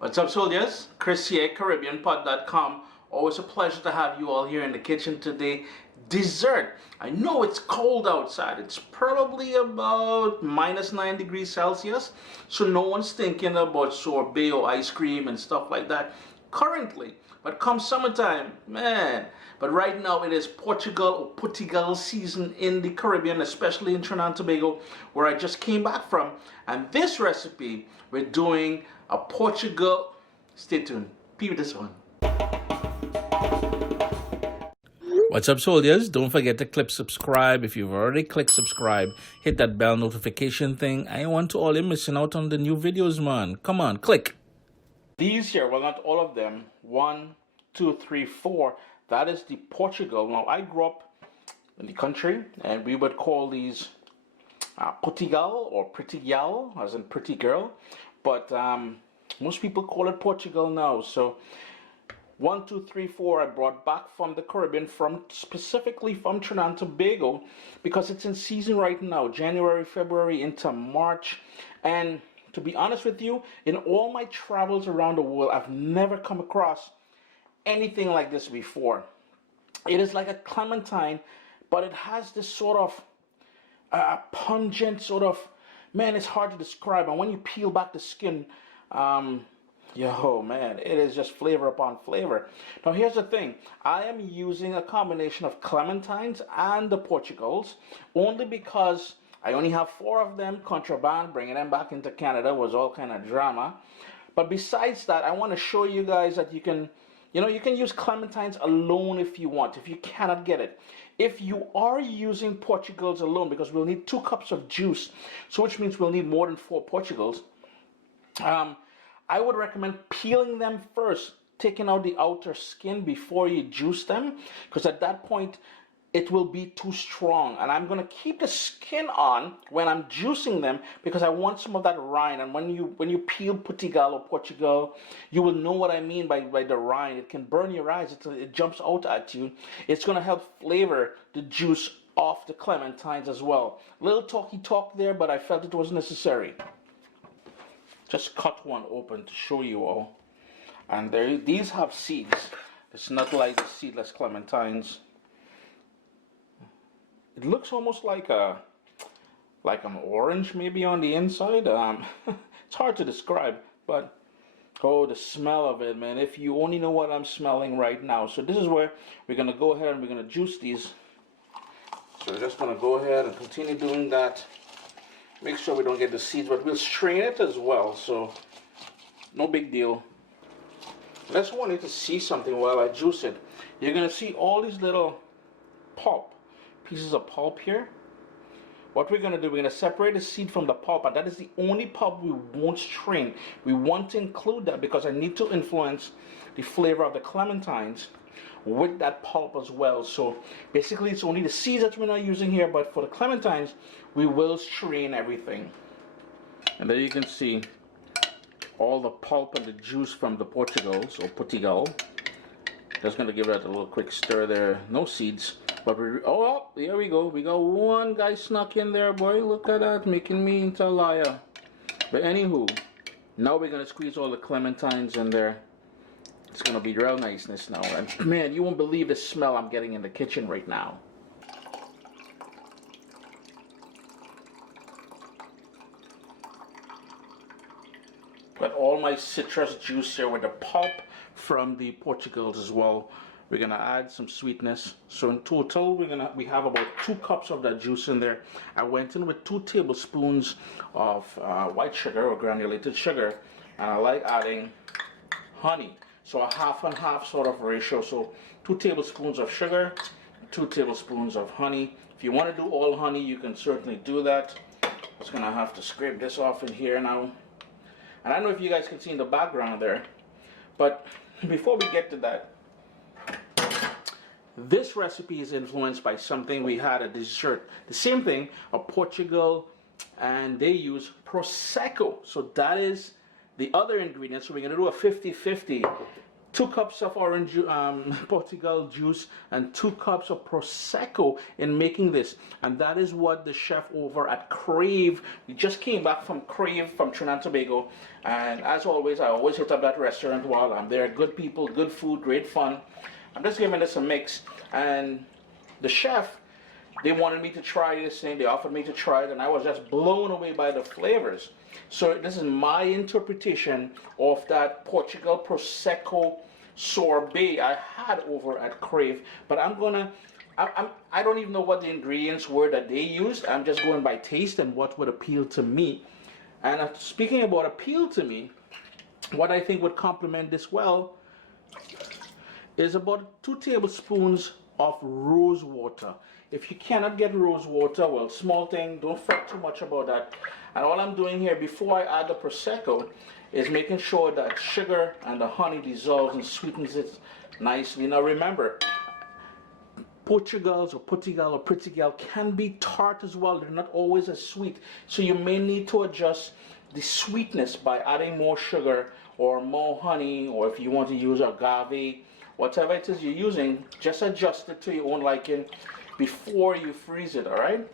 What's up, soldiers? Chris here, CaribbeanPod.com. Always a pleasure to have you all here in the kitchen today. Dessert. I know it's cold outside. It's probably about -9 degrees Celsius. So no one's thinking about sorbet or ice cream and stuff like that currently. But come summertime, man. But right now it is Portugal season in the Caribbean, especially in Trinidad and Tobago, where I just came back from. And this recipe, we're doing a Portugal. Stay tuned. Peep this one. What's up, soldiers? Don't forget to click subscribe. If you've already clicked subscribe, hit that bell notification thing. I want to all you missing out on the new videos, man. Come on, click. These here, well, not all of them. 1, 2, 3, 4. That is the Portugal. Now, I grew up in the country, and we would call these Portugal or pretty gal, as in pretty girl. But most people call it Portugal now. So 1, 2, 3, 4 I brought back from the Caribbean, specifically from Trinidad and Tobago, because it's in season right now, January, February into March. And to be honest with you, in all my travels around the world, I've never come across anything like this before. It is like a clementine, but it has this sort of pungent sort of, man, it's hard to describe. And when you peel back the skin, yo, man, it is just flavor upon flavor. Now, here's the thing. I am using a combination of clementines and the Portugals, only because I only have 4 of them. Contraband, bringing them back into Canada was all kind of drama. But besides that, I want to show you guys that you can use clementines alone if you want, if you cannot get it. If you are using Portugals alone, because we'll need 2 cups of juice, so which means we'll need more than 4 Portugals, I would recommend peeling them first, taking out the outer skin before you juice them, because at that point it will be too strong. And I'm going to keep the skin on when I'm juicing them, because I want some of that rind. And when you peel Portugal or Portugal, you will know what I mean by the rind. It can burn your eyes. It jumps out at you. It's going to help flavor the juice off the clementines as well. Little talky talk there, but I felt it was necessary. Just cut one open to show you all. And these have seeds. It's not like the seedless clementines. It looks almost like an orange maybe on the inside. It's hard to describe, but oh, the smell of it, man. If you only know what I'm smelling right now. So this is where we're going to go ahead and we're going to juice these. So we're just going to go ahead and continue doing that. Make sure we don't get the seeds, but we'll strain it as well. So no big deal. I just want you to see something while I juice it. You're going to see all these little pieces of pulp here. What we're going to do, we're going to separate the seed from the pulp, and that is the only pulp we won't strain. We want to include that because I need to influence the flavor of the clementines with that pulp as well. So basically it's only the seeds that we're not using here, but for the clementines we will strain everything. And there you can see all the pulp and the juice from the Portugals or Portugal. Just going to give that a little quick stir there. No seeds. But oh, here we go. We got one guy snuck in there, boy. Look at that, making me into a liar. But anywho, now we're gonna squeeze all the clementines in there. It's gonna be real niceness now. And man, you won't believe the smell I'm getting in the kitchen right now. Got all my citrus juice here with the pulp from the Portugals as well. We're gonna add some sweetness. So in total, we have about 2 cups of that juice in there. I went in with 2 tablespoons of white sugar or granulated sugar, and I like adding honey. So a half and half sort of ratio. So 2 tablespoons of sugar, 2 tablespoons of honey. If you want to do all honey, you can certainly do that. Just gonna have to scrape this off in here now. And I don't know if you guys can see in the background there, but before we get to that, this recipe is influenced by something we had at dessert. The same thing, a Portugal, and they use Prosecco. So that is the other ingredient. So we're going to do a 50-50 2 cups of orange Portugal juice and 2 cups of Prosecco in making this. And that is what the chef over at Krave, we just came back from Krave from Trinidad and Tobago. And as always, I always hit up that restaurant while I'm there. Good people, good food, great fun. I'm just giving this a mix. And the chef, they wanted me to try this thing. They offered me to try it, and I was just blown away by the flavors. So this is my interpretation of that Portugal Prosecco Sorbet I had over at Krave. But I don't even know what the ingredients were that they used. I'm just going by taste and what would appeal to me. And speaking about appeal to me, what I think would complement this well is about 2 tablespoons of rose water. If you cannot get rose water, well, small thing, don't fret too much about that. And all I'm doing here before I add the Prosecco is making sure that sugar and the honey dissolves and sweetens it nicely. Now remember, Portugal can be tart as well. They're not always as sweet. So you may need to adjust the sweetness by adding more sugar or more honey, or if you want to use agave, whatever it is you're using, just adjust it to your own liking before you freeze it, all right?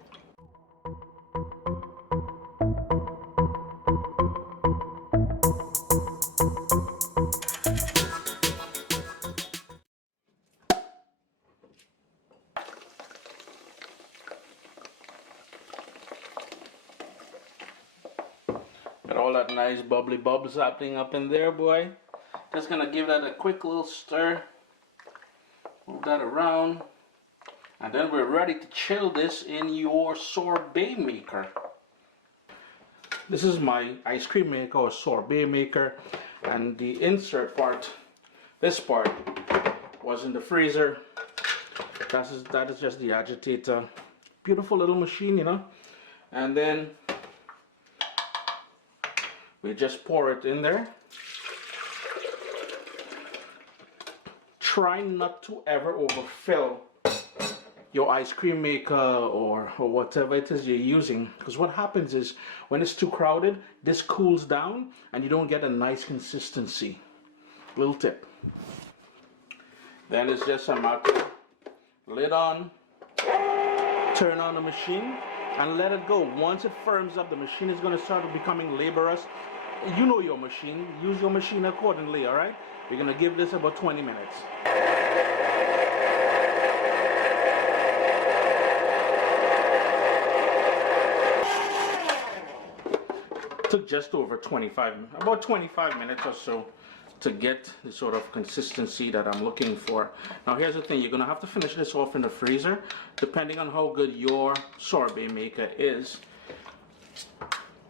Got all that nice bubbly bubbles happening up in there, boy. Just gonna give that a quick little stir. Move that around. And then we're ready to chill this in your sorbet maker. This is my ice cream maker or sorbet maker. And the insert part, this part, was in the freezer. That is just the agitator. Beautiful little machine, you know. And then we just pour it in there. Try not to ever overfill your ice cream maker or whatever it is you're using, because what happens is when it's too crowded, this cools down and you don't get a nice consistency. Little tip. Then it's just a matter, lid on, turn on the machine and let it go. Once it firms up, the machine is going to start becoming laborious. You know your machine, use your machine accordingly, all right? We're going to give this about 20 minutes. Took just over about 25 minutes or so to get the sort of consistency that I'm looking for. Now here's the thing, you're gonna have to finish this off in the freezer depending on how good your sorbet maker is.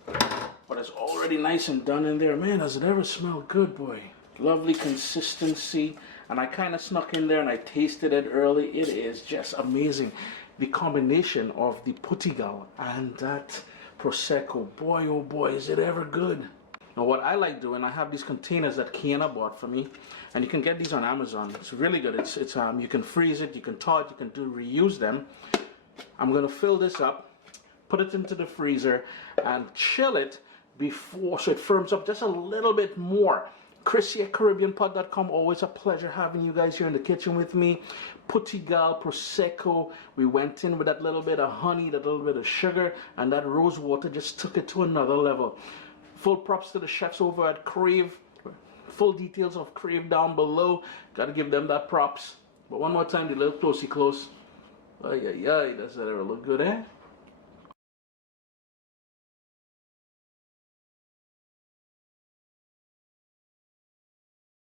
But it's already nice and done in there. Man, does it ever smell good, boy. Lovely consistency. And I kind of snuck in there and I tasted it early. It is just amazing. The combination of the Portugal and that Prosecco, boy oh boy, is it ever good. Now what I like doing, I have these containers that Kiana bought for me, and you can get these on Amazon. It's really good. It's you can freeze it, you can thaw it, you can reuse them. I'm gonna fill this up, put it into the freezer, and chill it before so it firms up just a little bit more. Chris at CaribbeanPod.com. Always a pleasure having you guys here in the kitchen with me. Portugal Prosecco. We went in with that little bit of honey, that little bit of sugar, and that rose water just took it to another level. Full props to the chefs over at Krave. Full details of Krave down below. Got to give them that props. But one more time, the little closey close. Ay, ay, ay, does that ever look good, eh?